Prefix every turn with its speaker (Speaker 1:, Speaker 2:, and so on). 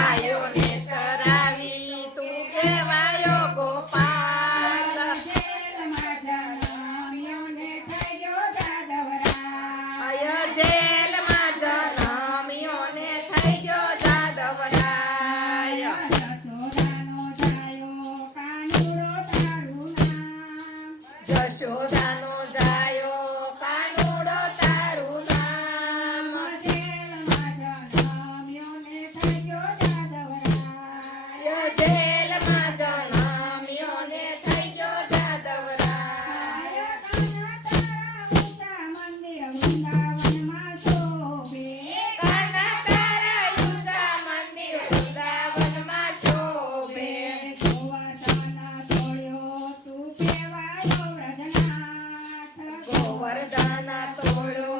Speaker 1: fire. guardar na torre.